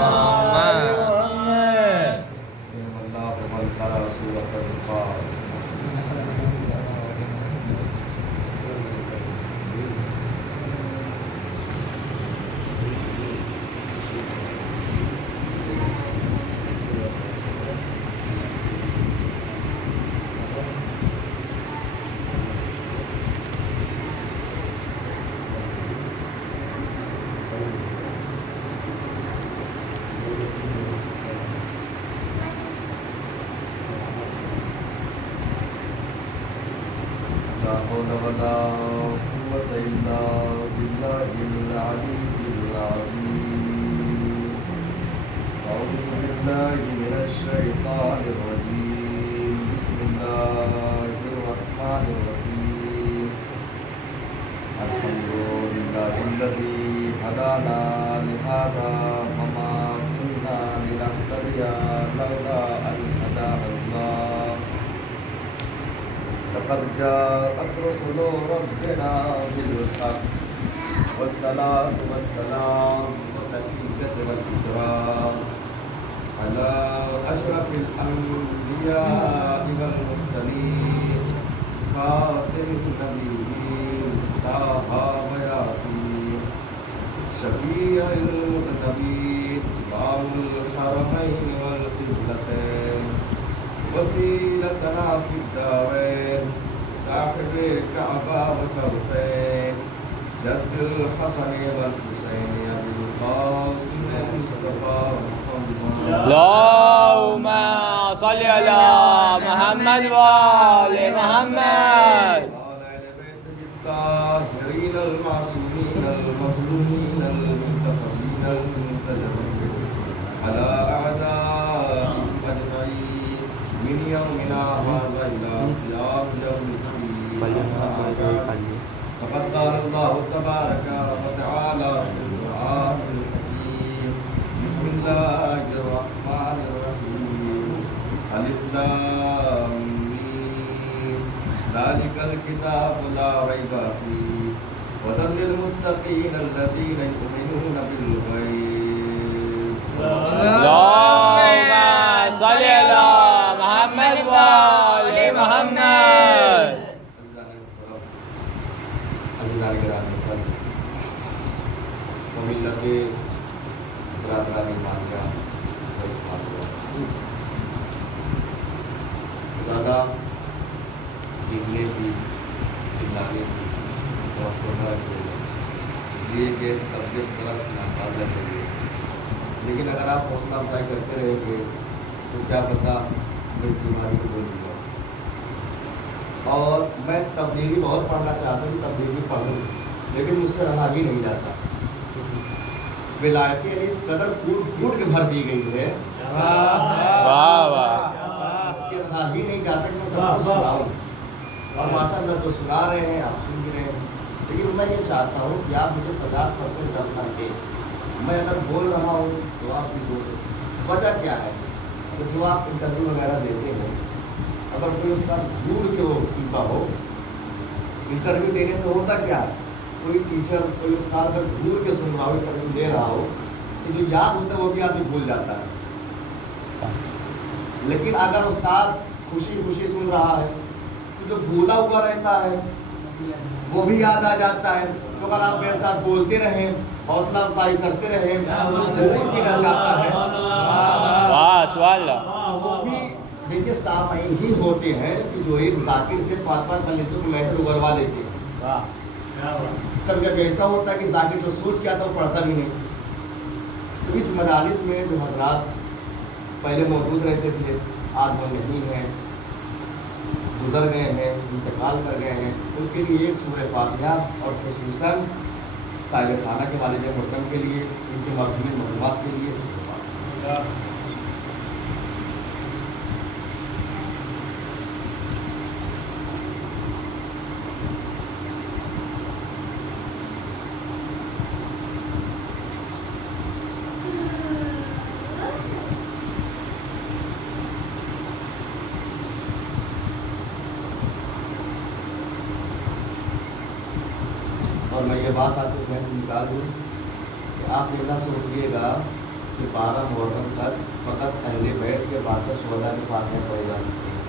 وآل محمد. الله من قرأ سورة الفاتحة. لا حول ولا قوة إلا بالله العلي العظيم. أعوذ بالله من الشيطان الرجيم. بسم الله الرحمن الرحيم. الحمد لله الذي هدانا لهذا وما كنا لنهتدي لولا أن هدانا الله. لقد جاءت رسل ربنا بالحق والصلاة والسلام والتحية والإكرام على أشرف الأنبياء والمرسلين خاتم النبيين طه وياسين شفيع المذنبين إمام الحرمين والقبلتين وسيلتنا في الدارين صاحب الكعبة والطرفين جد الحسن والحسين أبي القاسم المصطفى محمد. اللهم صل على محمد وآل محمد. وعلى آل بيت الطاهرين المعصومين المظلومين المنتخبين المنتجبين على أعدائهم أجمعين من يومنا هذا إلى قيام يوم الدين. فقد قال الله تبارك وتعالى في القرآن الحكيم. بسم الله الرحمن الرحيم. ألف لام ميم. ذلك الكتاب لا ريب فيه هدى للمتقين الذين يؤمنون بالغيب. اللهم صل على محمد وآل محمد. عزیزان گرامی ملت برادران ایمان کا استعمال کیا زیادہ چیخنے کی چلانے کی توقع نہ رکھے اس لیے کہ طبیعت ذرا سی ناساز رہے گی. لیکن اگر آپ حوصلہ افزائی کرتے رہیں گے تو کیا پتہ میں اس بیماری کو بول دوں. اور میں تبلیغی بہت پڑھنا چاہتا ہوں، تبلیغی پڑھوں لیکن مجھ سے رہا بھی نہیں جاتا. ولایتیں اس قدر کوٹ کے بھر دی گئی ہے واہ واہ. کہ رہا ہی نہیں جاتا کہ میں سب کو سناؤں. اور ماشاء اللہ جو سنا رہے ہیں آپ سن بھی رہے ہیں. لیکن میں یہ چاہتا ہوں کہ آپ مجھے 50% کم کر کے میں اگر بول رہا ہوں تو آپ بھی بولیں. وجہ کیا ہے؟ تو جو آپ انٹرویو وغیرہ دیتے ہیں اگر کوئی اس کا جھوٹ کے وہ سنتا ہو، انٹرویو دینے سے ہوتا کیا ہے؟ کوئی ٹیچر کوئی استاد اگر جھوٹ کے سن رہا ہو، انٹرویو دے رہا ہو تو جو یاد ہوتا ہے وہ بھی آدمی بھول جاتا ہے. لیکن اگر استاد خوشی خوشی سن رہا ہے تو جو بھولا ہوا رہتا ہے وہ بھی یاد آ جاتا ہے. تو اگر آپ میرے ساتھ بولتے رہیں، حوصلہ افزائی کرتے رہیں تو بھول بھی نہ جاتا ہے. واہ سبحان اللہ. وہ بھی دیکھیے سامعین ہی ہوتے ہیں کہ جو ایک ذاکر سے 5-5 مجلسوں کو میٹر اگلوا لیتے ہیں. کبھی کبھی ایسا ہوتا ہے کہ ذاکر جو سوچ کے آتا ہے وہ پڑھتا بھی نہیں. تو اس مجالس میں جو حضرات پہلے موجود رہتے تھے آج وہ نہیں ہیں، گزر گئے ہیں، انتقال کر گئے ہیں، ان کے لیے ایک سورہ فاتحہ اور خصوصاً صاحب خانہ کے والد محترم کے لیے، ان کے مرحوم معلومات کے لیے سورہ فاتحہ. اور میں یہ بات آپ کے ذہن سے نکال دوں کہ آپ یہ نہ سوچیے گا کہ 12 محرم تک فقط اہل بیت کے بعد تک شہداء کے فاتحہ پڑھے جا سکتے ہیں،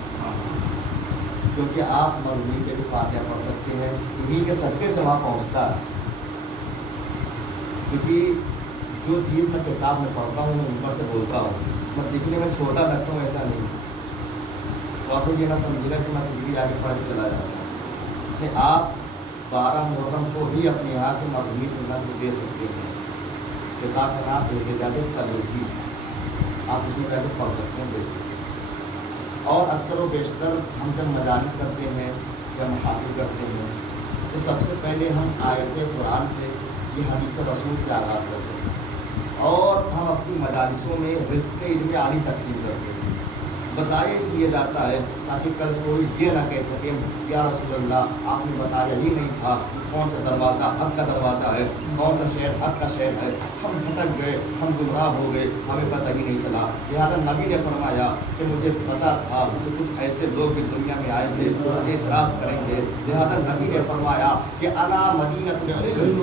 کیونکہ آپ مظلوم کے بھی فاتحہ پڑھ سکتے ہیں، انہیں کے صدقے سے وہاں پہنچتا ہے. کیونکہ جو چیز میں کتاب میں پڑھتا ہوں میں اوپر سے بولتا ہوں، میں دکھنے میں چھوٹا لگتا ہوں ایسا نہیں. تو آپ یہ نہ سمجھے گا کہ میں کچھ بھی آگے پڑھ کے چلا جاتا ہوں. کہ آپ 12 محرم کو بھی اپنے یہاں کے مظلوم کو نصب دے سکتے ہیں. کتاب کا نام دیکھے جاتے تدریسی، آپ اس میں جا کے پڑھ سکتے ہیں، دیکھ سکتے ہیں. اور اکثر و بیشتر ہم جب مجالس کرتے ہیں یا محافل کرتے ہیں تو سب سے پہلے ہم آیت قرآن سے یہ حدیث رسول سے آغاز کرتے ہیں، اور ہم اپنی مجالسوں میں رزق علم عالی تقسیم کرتے ہیں. بتایا اس لیے جاتا ہے تاکہ کل کوئی یہ نہ کہہ سکے یا رسول اللہ آپ نے بتایا ہی نہیں تھا کون سا دروازہ حق کا دروازہ ہے، کون سا شہر حق کا شہر ہے. ہم بھٹک گئے، ہم گمراہ ہو گئے، ہمیں پتہ ہی نہیں چلا. لہٰذا نبی نے فرمایا کہ مجھے پتہ تھا کہ کچھ ایسے لوگ اس دنیا میں آئیں گے اعتراض کریں گے. لہٰذا نبی نے فرمایا کہ انا مدینۃ العلم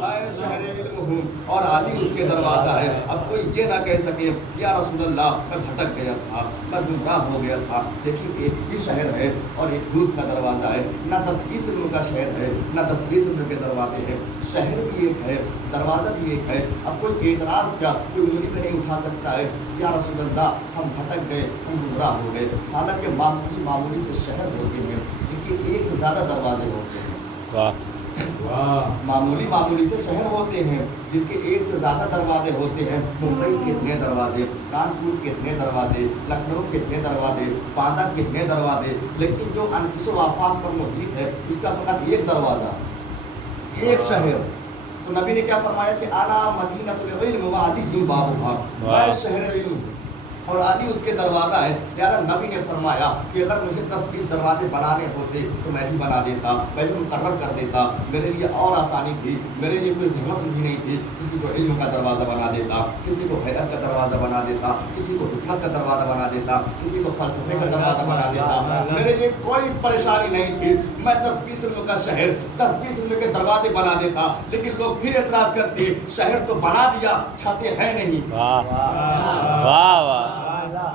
میں شہر علم ہوں اور علی اس کے دروازہ ہے. اب کوئی یہ نہ کہہ سکے یا رسول اللہ میں بھٹک گیا تھا، میں گمراہ ہو گیا تھا. دیکھیے ایک ہی شہر ہے اور ایک روز کا دروازہ ہے، نہ 10-20 علم کا شہر ہے نہ 10-20 علم کے دروازے ہیں. شہر بھی ایک ہے، دروازہ بھی ایک ہے. اب کوئی اعتراض کیا کوئی انگلی پہ نہیں اٹھا سکتا ہے یا رسول اللہ ہم بھٹک گئے، ہم گمراہ ہو گئے. حالانکہ معمولی سے شہر ہوتے ہیں جن کے ایک سے زیادہ دروازے ہوتے ہیں. معمولی سے شہر ہوتے ہیں جن کے ایک سے زیادہ دروازے ہوتے ہیں. ممبئی کے اتنے دروازے، کانپور کے اتنے دروازے، لکھنؤ کے اتنے دروازے، باندہ کے اتنے دروازے. لیکن جو انفس و آفاق پر محیط ہے اس کا فقط ایک دروازہ، ایک شہر. تو نبی نے کیا فرمایا کہ انا مدینۃ العلم وعلی بابھا، میں شہر علم ہوں اور علی اس کے دروازہ ہے. یار نبی نے فرمایا کہ اگر مجھے 10-20 دروازے بنانے ہوتے تو میں بھی بنا دیتا، میں بھی مقرر کر دیتا. میرے لیے اور آسانی تھی، میرے لیے کوئی ضرورت بھی نہیں تھی. کسی کو علم کا دروازہ بنا دیتا، کسی کو حیرت کا دروازہ بنا دیتا، کسی کو حکمت کا دروازہ بنا دیتا، کسی کو فلسفے کا دروازہ بنا دیتا. میرے لیے کوئی پریشانی نہیں تھی. میں 10-20 علم کا شہر، 10-20 علم کے دروازے بنا دیتا. لیکن لوگ پھر اعتراض کرتے شہر تو بنا دیا چھتیں ہیں نہیں.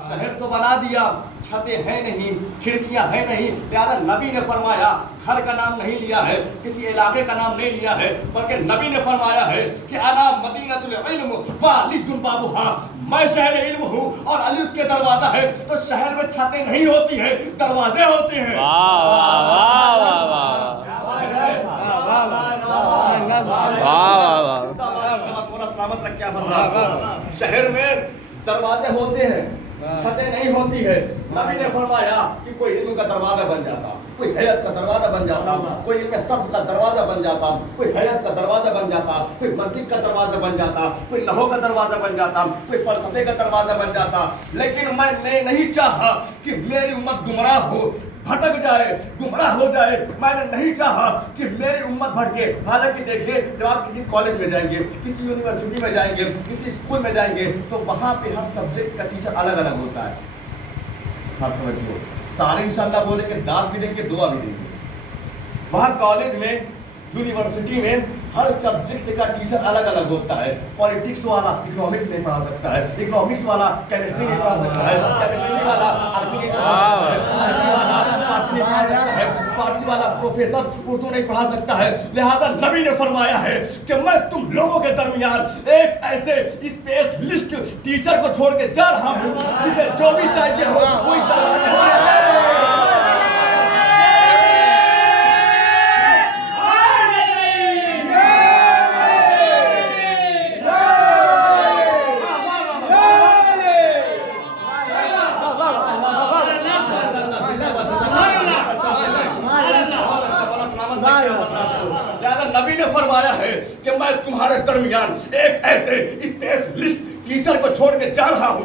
شہر تو بنا دیا چھتیں ہیں نہیں، کھڑکیاں ہیں نہیں. لہذا نبی نے فرمایا گھر کا نام نہیں لیا ہے، کسی علاقے کا نام نہیں لیا ہے، بلکہ نبی نے فرمایا ہے کہ انا مدینۃ العلم وعلی بابھا، میں شہر علم ہوں اور علی اس کے دروازہ ہے. تو شہر میں چھتیں نہیں ہوتی ہیں، دروازے ہوتے ہیں. شہر میں دروازے ہوتے ہیں، چھتیں نہیں ہوتی ہے. نبی نے فرمایا کہ کوئی علم کا دروازہ بن جاتا، کوئی حیات کا دروازہ بن جاتا، کوئی علم صرف کا دروازہ بن جاتا، کوئی حیات کا دروازہ بن جاتا، کوئی منطق کا دروازہ بن جاتا، کوئی نحو کا دروازہ بن جاتا، کوئی فلسفے کا دروازہ بن جاتا. لیکن میں نے نہیں چاہا کہ میری امت گمراہ ہو، بھٹک جائے، گمراہ ہو جائے. میں نے نہیں چاہا کہ میری امت بھٹکے. حالانکہ دیکھیے جب آپ کسی کالج میں جائیں گے، کسی یونیورسٹی میں جائیں گے، کسی اسکول میں جائیں گے تو وہاں پہ ہر سبجیکٹ کا ٹیچر الگ الگ ہوتا ہے. خاص توجہ، سارے انشاءاللہ بولیں گے، داد بھی دیں گے، دعا بھی دیں گے. وہاں کالج میں یونیورسٹی میں ہر سبجیکٹ کا ٹیچر الگ الگ ہوتا ہے. پالیٹکس والا اکنامکس نہیں پڑھا سکتا ہے، اکنامکس والا کیمسٹری نہیں پڑھا سکتا ہے، کیمسٹری والا عربی نہیں پڑھا سکتا ہے، فارسی نہیں پڑھا سکتا ہے، فارسی والا پروفیسر اردو نہیں پڑھا سکتا ہے. لہذا نبی نے فرمایا ہے کہ میں تم لوگوں کے درمیان ایک ایسے اسپیشلسٹ ٹیچر کو چھوڑ کے جا رہا ہوں جسے جو بھی چاہیے ہو وہی دروازے سے نبی نے فرمایا ہے کہ میں تمہارے درمیان ایک ایسے اسپیشلسٹ ٹیچر کو چھوڑ کے جا رہا ہوں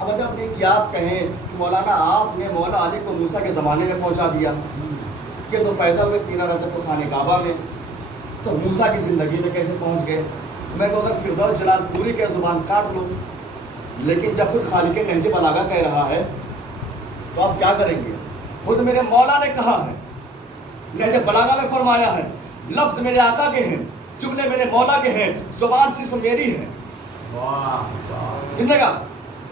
اب جب یہ کیا آپ کہیں کہ مولانا آپ نے مولا علی کو موسیٰ کے زمانے میں پہنچا دیا، یہ تو پیدا ہوئے 13 رجب کو خانہ کعبہ میں، تو موسیٰ کی زندگی میں کیسے پہنچ گئے؟ میں تو اگر فردوس جلال پوری کے زبان کاٹ لوں، لیکن جب خود خالق نہج بلاغہ کہہ رہا ہے تو آپ کیا کریں گے؟ خود میرے مولا نے کہا ہے، نہج بلاغہ میں فرمایا ہے، لفظ میرے آقا کے ہیں، جملے میرے مولا کے ہیں، زبان صرف میری ہے۔ کس نے کہا؟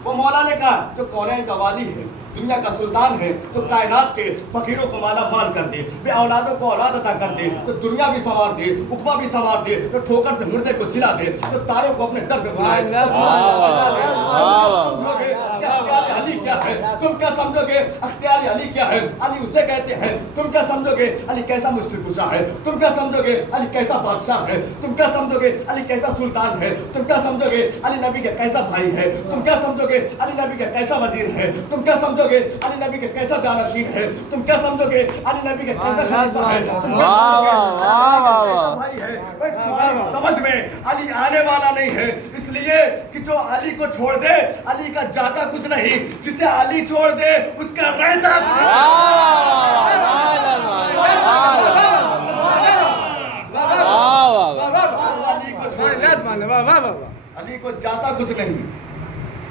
وہ مولا نے کہا جو کونین کا والی ہے، دنیا کا سلطان ہے، جو کائنات کے فقیروں کو مالا مال کر دے، بے اولادوں کو اولاد عطا کر دے، تو دنیا بھی سنوار دے، عقبہ بھی سنوار دے، تو ٹھوکر سے مردے کو جلا دے، تو تاروں کو اپنے در پہ بلائے۔ سمجھو گے کہ اختیار علی کیا ہے؟ تم کیا سمجھو گے اختیار علی کیا ہے؟ علی اسے کہتے ہیں۔ تم کیا سمجھو گے علی کیسا مشکل کشا ہے؟ تم کیا سمجھو گے علی کیسا بادشاہ ہے؟ تم کیا سمجھو گے علی کیسا سلطان ہے؟ تم کیا سمجھو گے علی نبی کا کیسا بھائی ہے؟ تم کیا سمجھو گے علی نبی کا کیسا وزیر ہے؟ تم کیا سمجھو گے علی نبی کا کیسا جانشین ہے؟ تم کیا سمجھو گے علی نبی کا کیسا خلیفہ ہے؟ تم کیا سمجھو گے علی کیسا بھائی ہے؟ تمہاری سمجھ میں علی آنے والا نہیں ہے، اس لیے کہ جو علی کو چھوڑ دے علی کا جاتا کچھ نہیں، جسے علی چھوڑ دے اس کا رہتا کچھ علی کو جاتا کچھ نہیں،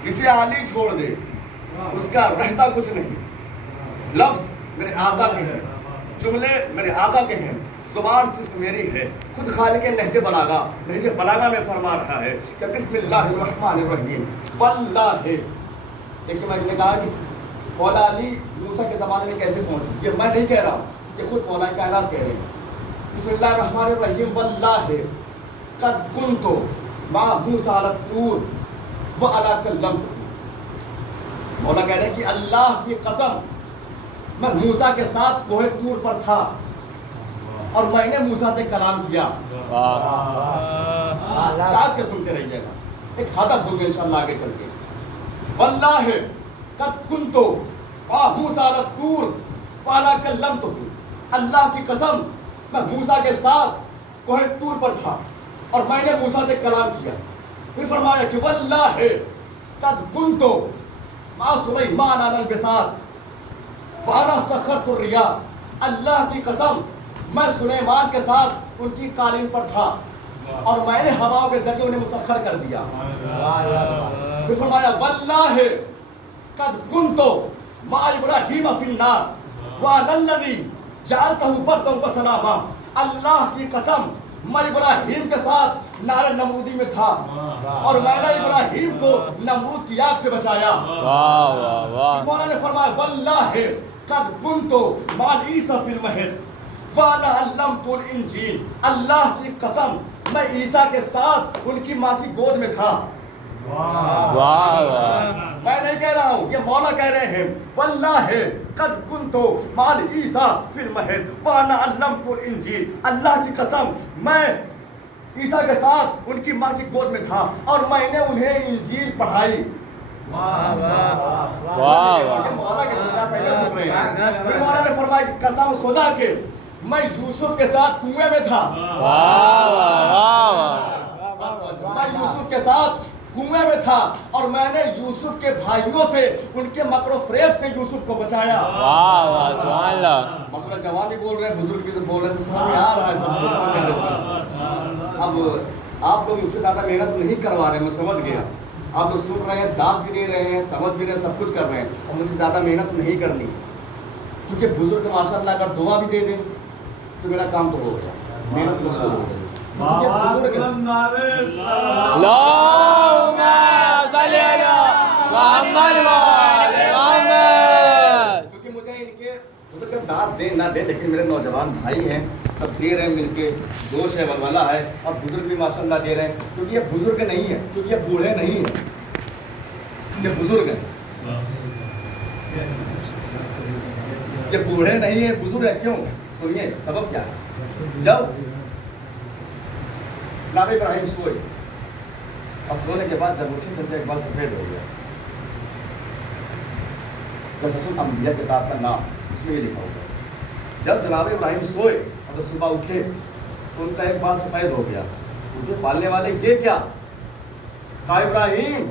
جسے علی چھوڑ دے اس کا رہتا کچھ نہیں۔ لفظ میرے آقا کے ہیں، جملے میرے آقا کے ہیں، زبان صرف میری ہے۔ خود خالق نہج بلاغہ میں فرما رہا ہے کہ بسم اللہ الرحمن الرحیم واللہ۔ لیکن میں نے کہا کہ مولا علی موسیٰ کے زمانے میں کیسے پہنچے، یہ میں نہیں کہہ رہا ہوں، یہ خود مولا کائنات کہہ رہے ہیں۔ بسم اللہ الرحمن الرحیم واللہ قد کنت مع موسیٰ علی الطور وعلی کلمتہ۔ مولا کہہ رہے ہیں کہ اللہ کی قسم میں موسیٰ کے ساتھ کوہ طور پر تھا اور میں نے موسیٰ سے کلام کیا۔ چاہت کے سنتے رہیے گا، ایک ہدف دوں گے انشاءاللہ آگے چل کے۔ واللہ قد کنت مع موسیٰ علی الطور وعلی کلمتہ۔ اللہ کی قسم میں موسیٰ کے ساتھ کوہ طور پر تھا اور میں نے موسیٰ سے کلام کیا۔ پھر فرمایا کہ واللہ قد کنت مع سلیمان علی البساط وانا سخرت الریاح۔ اللہ کی قسم میں سلیمان کے ساتھ ان کی قالین پر تھا اور میں نے ہواؤں کے ذریعے انہیں مسخر کر دیا۔ پھر فرمایا واللہ قد کنت مع ابراہیم فی النار وانا الذی جعلتہ بردا وسلاما۔ اللہ کی قسم میں ابراہیم کے ساتھ نار نمرودی میں تھا اور میں نے ابراہیم کو نمرود کی آگ سے بچایا۔ مولا نے فرمایا واللہ قد کنت مع عیسیٰ فی المہد وانا علمت الانجیل۔ اللہ کی قسم میں عیسیٰ کے ساتھ ان کی ماں کی گود میں تھا۔ میں نہیں کہہ رہا ہوں، یہ مولا کہہ رہے ہیں واللہ قد کنت مع عیسیٰ فی المہد وانا علمت الانجیل۔ اللہ کی قسم میں عیسیٰ کے ساتھ ان کی ماں کی گود میں تھا اور میں نے انہیں انجیل پڑھائی۔ مولا کے جملہ پہلے سن رہے ہیں۔ پھر مولا نے فرمایا کہ قسم خدا کے میں یوسف کے ساتھ کنویں میں تھا۔ میں یوسف کے ساتھ کنویں میں تھا اور میں نے یوسف کے بھائیوں سے ان کے مکر و فریب سے یوسف کو بچایا۔ سبحان اللہ۔ مسئلہ جوان بھی بول رہے ہیں، بزرگ بھی بول رہے ہیں، سب سمجھ آ رہا ہے، سب کو سمجھ آ رہا ہے۔ اب آپ لوگ مجھ سے زیادہ محنت نہیں کروا رہے ہیں، میں سمجھ گیا۔ آپ لوگ سن رہے ہیں، داد بھی دے رہے ہیں، سمجھ بھی رہے ہیں، سب کچھ کر رہے ہیں، اور مجھے زیادہ محنت نہیں کرنی، کیونکہ بزرگ ماشاءاللہ اگر دعا بھی دے دیں تو میرا کام تو ہو گیا، محنت وصول ہو گئی۔ کیونکہ مجھے ان کے مجھے داد دے نہ دے، لیکن میرے نوجوان بھائی ہیں، سب دے رہے ہیں مل کے، جوش ہے، ولولہ ہے، اور بزرگ بھی ماشاءاللہ دے رہے ہیں، کیونکہ یہ بزرگ نہیں ہے، کیونکہ یہ بوڑھے نہیں ہیں، یہ بزرگ ہیں، یہ بوڑھے نہیں ہیں، بزرگ ہیں۔ کیوں؟ سنیے سبب کیا ہے۔ جب جناب ابراہیم سوئے اور سونے کے بعد جب اٹھے تو ایک بار سفید ہو گیا۔ قصص الانبیاء کتاب کا نام، اس میں یہ لکھا ہوگا، جب جناب ابراہیم سوئے اور جب صبح اٹھے تو ان کا ایک بار سفید ہو گیا۔ ان کے پالنے والے یہ کیا؟ کہا ابراہیم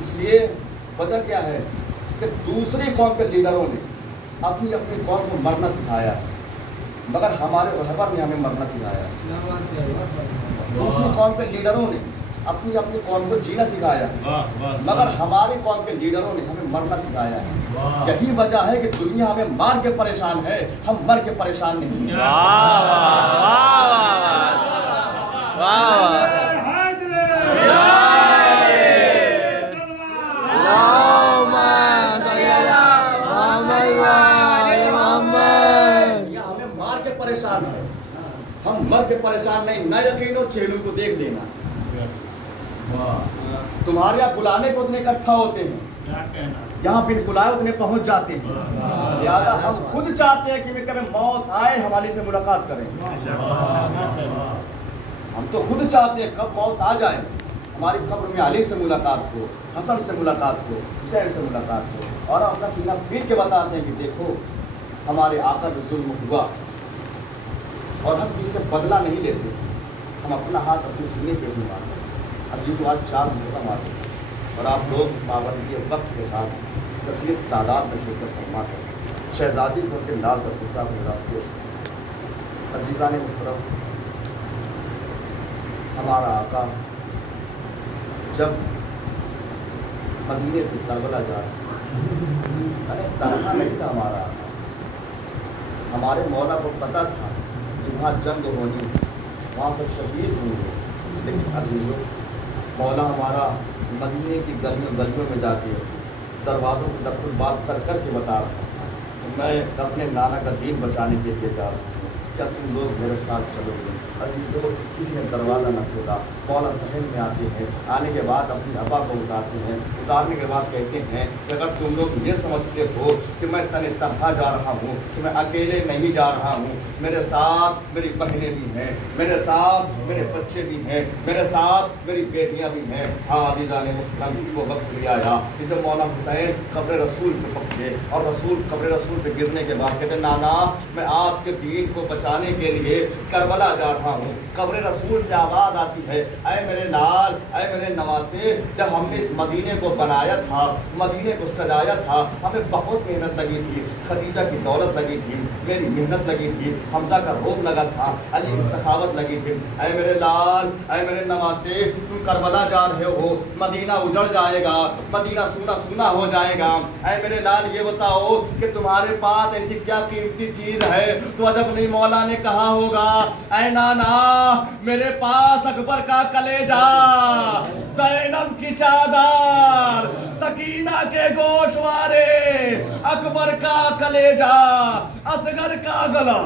اس لیے وجہ کیا ہے کہ دوسری قوم کے لیڈروں نے اپنی اپنی قوم کو مرنا سکھایا ہے، مگر ہمارے رہبر نے ہمیں مرنا سکھایا ہے۔ دوسری قوم کے لیڈروں نے اپنی اپنی قوم کو جینا سکھایا ہے، مگر ہماری قوم کے لیڈروں نے ہمیں مرنا سکھایا ہے۔ یہی وجہ ہے کہ دنیا ہمیں مار کے پریشان ہے، ہم مر کے پریشان نہیں ہیں۔ دنیا ہمیں مار کے پریشان ہے، ہم مر کے پریشان نہیں۔ نہ یقینوں چہلوں کو دیکھ لینا، تمہارے یہاں بلانے کو اتنے اکٹھا ہوتے ہیں، یہاں بن بلائے اتنے پہنچ جاتے ہیں، لہٰذا ہم خود چاہتے ہیں کہ کبھی موت آئے ہم علی سے ملاقات کریں۔ ہم تو خود چاہتے ہیں کب موت آ جائے ہماری قبر میں علی سے ملاقات ہو، حسن سے ملاقات ہو، حسین سے ملاقات ہو، اور ہم اپنا سینہ پیٹ کے بتاتے ہیں کہ دیکھو ہمارے آقا پہ ظلم ہوا، اور ہم کسی کا بدلہ نہیں لیتے، ہم اپنا ہاتھ اپنے سینے پہ نہیں مارتے۔ عزیز آج 4 محرم آتے ہیں اور آپ لوگ پابندی وقت کے ساتھ کثیر تعداد میں شرکت فرما کر شہزادی کو ان کے لال پر غصہ ہو پیش کریں۔ عزیزان محترم، ہمارا آقا جب مدینے سے کربلا جا رہا ارے تنہا نہیں تھا ہمارا آقا، ہمارے مولا کو پتہ تھا کہ وہاں جنگ ہونی، وہاں سب شہید ہوں گے، لیکن عزیزوں مولا ہمارا مدینے کی گلیوں میں جا کے دروازوں کو دخل بات کر کر کے بتا رہا ہوں کہ میں اپنے نانا کا دین بچانے کے لیے جا رہا ہوں، کیا تم لوگ میرے ساتھ چلو گے؟ عزیزوں کسی نے دروازہ نہ کھولا، مولا صحن میں آتے ہیں، آنے کے بعد اپنی ابا کو اتارتے ہیں، اتارنے کے بعد کہتے ہیں کہ اگر تم لوگ یہ سمجھتے ہو کہ میں تنہا جا رہا ہوں، کہ میں اکیلے نہیں جا رہا ہوں، میرے ساتھ میری بہنیں بھی ہیں، میرے ساتھ میرے بچے بھی ہیں، میرے ساتھ میری بیٹیاں بھی ہیں۔ ہاں عزیزان محترم، وہ وقت بھی آیا کہ جب مولا حسین قبر رسول پہ پہنچے اور قبر رسول پہ گرنے کے بعد کہتے نانا میں آپ کے دین کو بچانے کے لیے کربلا جا رہا ہوں۔ قبر رسول سے آواز آتی ہے اے میرے لال، اے میرے نواسے، جب ہم نے اس مدینے کو بنایا تھا، مدینے کو سجایا تھا، ہمیں بہت محنت لگی تھی، خدیجہ کی دولت لگی تھی، میری محنت لگی تھی، حمزہ کا روب لگا تھا، علی کی سخاوت لگی تھی۔ اے میرے لال، اے میرے نواسے، تم کربلا جا رہے ہو، مدینہ اجڑ جائے گا، مدینہ سونا سونا ہو جائے گا۔ اے میرے لال یہ بتاؤ کہ تمہارے پاس ایسی کیا قیمتی چیز ہے تو عجب نہیں مولا نے کہا ہوگا اے نانا میرے پاس اکبر کا کلیجہ، زینب کی چادر، سکینہ کے گوشوارے، اکبر کا کلیجہ، اصغر کا گلا۔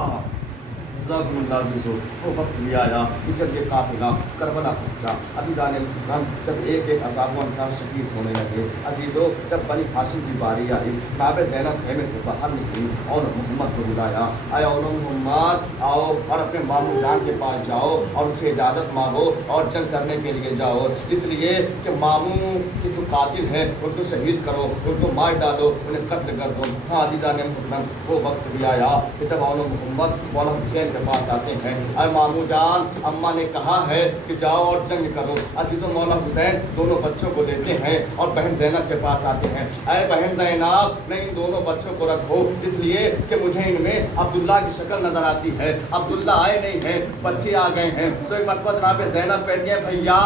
وہ وقت بھی آیا کہ جب یہ قافلہ کربلا پہنچا، عزیزان محترم جب ایک ایک اصحاب و انصار شہید ہونے لگے، عزیزوں جب بنی ہاشم کی باری آئی، ناب زینب خیمے سے باہر نکلی اور محمد کو بلایا، اے اولو محمد آؤ اور اپنے ماموں جان کے پاس جاؤ اور اسے اجازت مانگو اور جنگ کرنے کے لیے جاؤ، اس لیے کہ ماموں کے جو قاتل ہیں ان کو شہید کرو، ان کو مار ڈالو، انہیں قتل کر دو۔ ہاں عزیزان محترم وہ وقت بھی آیا کہ جب اولو محمد مولا حسین کے پاس آتے ہیں، اے ماموں جان اماں نے کہا ہے کہ جاؤ اور جنگ کرو۔ عزیزوں مولا حسین دونوں بچوں کو لیتے ہیں اور بہن زینب کے پاس آتے ہیں، اے بہن زینب میں ان دونوں بچوں کو رکھو، اس لیے کہ مجھے ان میں عبداللہ کی شکل نظر آتی ہے، عبداللہ آئے نہیں ہیں، بچے آ گئے ہیں۔ تو ایک مرتبہ جناب زینب کہتی ہیں بھیا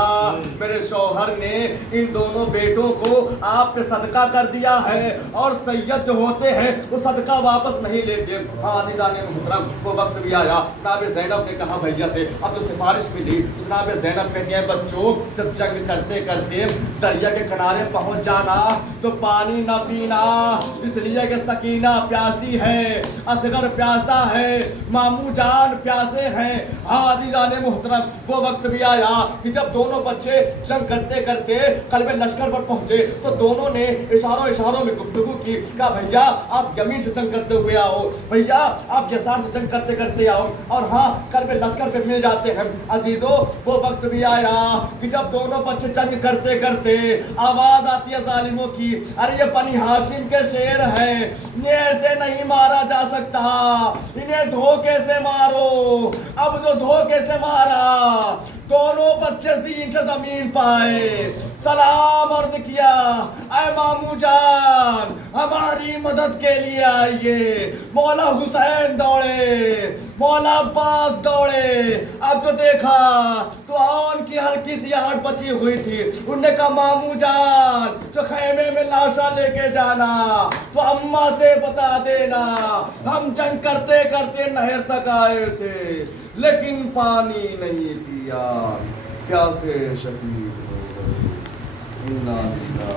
میرے شوہر نے ان دونوں بیٹوں کو آپ پہ صدقہ کر دیا ہے اور سید جو ہوتے ہیں وہ صدقہ واپس نہیں لیتے۔ ہاں عزیزان محترم وہ وقت بھی آیا، جناب زینب نے کہا بھیا سے اب تو سفارش ملی، جناب زینب کہتی ہیں بچوں جب جنگ کرتے کرتے دریا کے کنارے پہنچ جانا تو پانی نہ پینا، اس لیے کہ سکینہ پیاسی ہے، اصغر پیاسا ہے، ماموں جان پیاسے ہیں۔ ہاں عزیزان محترم وہ وقت بھی آیا کہ جب دونوں بچے جنگ کرتے کرتے قلب لشکر پر پہنچے تو دونوں نے اشاروں میں گفتگو کی، کہا بھیا آپ یمین سے جنگ کرتے ہوئے آؤ، بھیا آپ یسار سے جنگ کرتے کرتے آؤ، اور ہاں قلب لشکر پہ مل جاتے ہیں۔ عزیزوں وہ وقت بھی آیا کہ جب دونوں بچے جنگ کرتے کرتے آواز آتی ہے ظالموں کی، ارے یہ بنی ہاشم کے شیر ہیں، یہ ایسے نہیں مارا جا سکتا، انہیں دھوکے سے مارو۔ اب جو دھوکے سے مارا دونوں بچے زین سے زمین پائے، سلام عرض کیا اے ماموں جان ہماری مدد کے لیے آئیے. مولا حسین دوڑے, مولا عباس دوڑے. اب جو دیکھا تو آن کی ہلکی سی ہڈ بچی ہوئی تھی. انہوں نے کہا ماموں جان جو خیمے میں لاشا لے کے جانا تو اماں سے بتا دینا ہم جنگ کرتے کرتے نہر تک آئے تھے لیکن پانی نہیں پیا, پیاسے شہید ہو گئے. انا للہ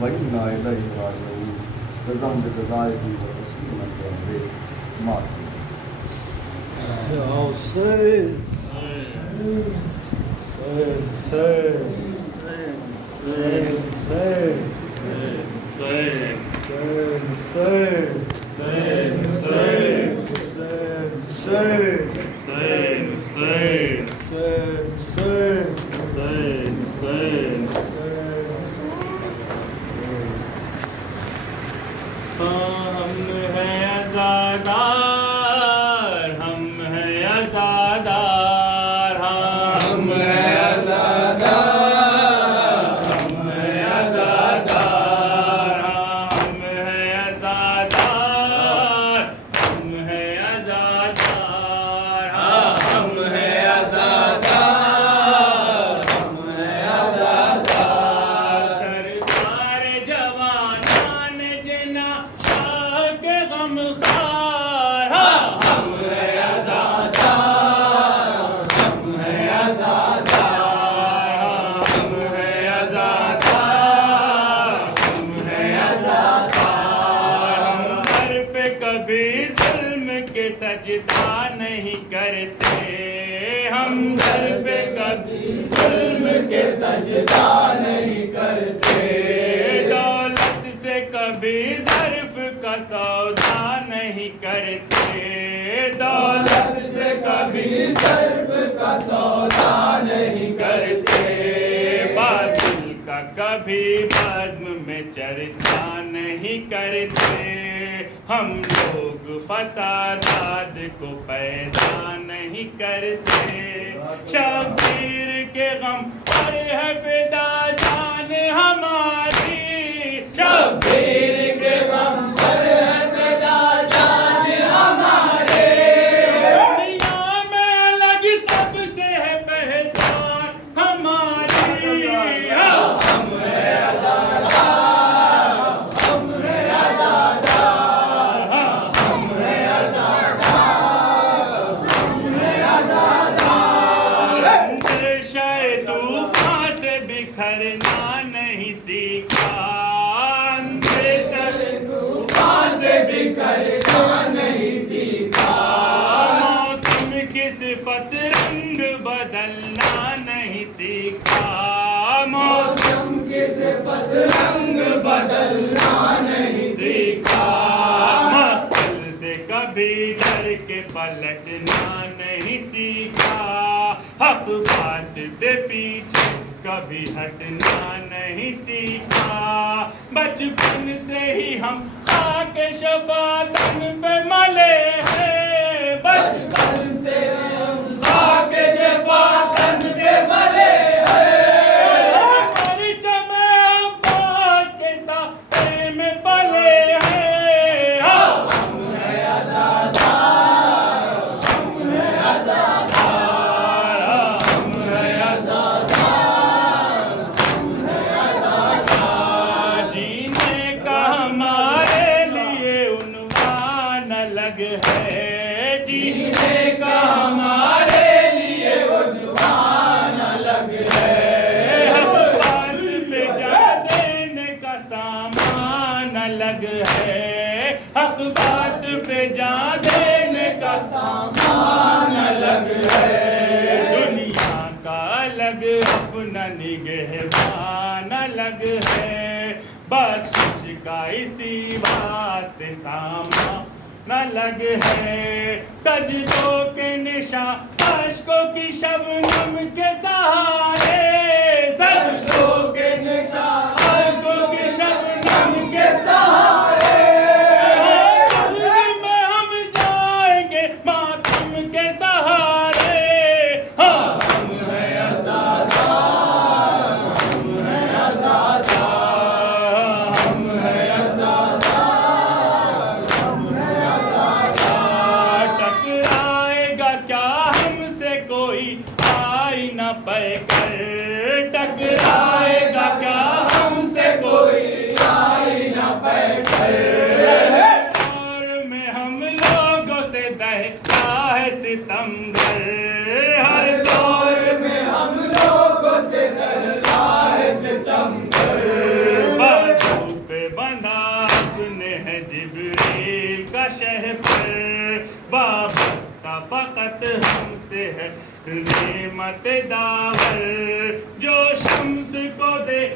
و انا الیہ راجعون. بذنب جزائه وتسليما لأمره ما ہم ہیں عزادار, ہم ہیں عزادار, ہم ہیں عزادار, ہم ہیں عزادار, ہم ہیں عزادار, ہم ہیں عزادار, ہم ہیں عزادار, ہم ہیں عزادار. سرکار جوانان جنا شاہ کے غم خار, ہم ہیں عزادار, ہم ہیں عزادار, ہم ہیں عزادار, ہم ہیں عزادار. ہم در پہ کبھی ظلم کے سجدہ نہیں کرتے, ہم در پہ کبھی ظلم کے سجدہ نہیں کرتے. دولت سے کبھی ظرف کا سودا نہیں کرتے, دولت سے کبھی ظرف کا سودا نہیں کرتے. باطل کا کبھی بزم میں چرچا نہیں کرتے, ہم لوگ فسادات کو پیدا نہیں کرتے. شبیر کے غم پر ہے فدا جان ہماری, شبیر کے غم پر ہے فدا جان ہمارے. دنیا میں الگ سب سے ہے پہچان ہماری, ہم ہیں عزادار, ہم ہیں عزادار, ہم ہیں عزادار, ہم ہیں عزادار. اندیشہ طوفان سے بکھرنا نہیں سیکھا, اندیشہ طوفان سے بکھرنا نہیں سیکھا. موسم کی صفت رنگ بدلنا نہیں سیکھا, موسم کی صفت رنگ بدلنا نہیں سیکھا. مقتل سے کبھی ڈر کے پلٹنا نہیں سیکھا, حق بات سے پیچھے کبھی ہٹنا نہیں سیکھا. بچپن سے ہی ہم خاک شفاعتن پہ ملے ہیں, بچپن سے ہم خاک شفاعتن پہ ملے ہیں. پرچم عباس کے سائے میں پلے ہیں, ہم ہیں عزادار, ہم ہیں عزادار, ہم ہیں عزادار, ہم ہیں عزادار. جینے کا ہمارے لیے عنوان الگ ہے, جینے کا ہمارے لیے عنوان الگ ہے. حق بات پہ جا دینے کا سامان الگ ہے, حق بات پہ جا دینے کا سامان الگ ہے. دنیا کا الگ اپنا نگہبان الگ ہے, بخشش کا اسی واسطے سامان الگ ہے. سجدوں کے نشاں اشکوں کی شبنم کے سہارے, سجدوں کے نشاں اشکوں کی شبنم کے سہارے. میں ہم جائیں گے ماتم کے سہارے, ہم ہیں عزادار, ہم ہیں وابستہ فقط ہم سے ہے نعمت داور جو شمس کو دے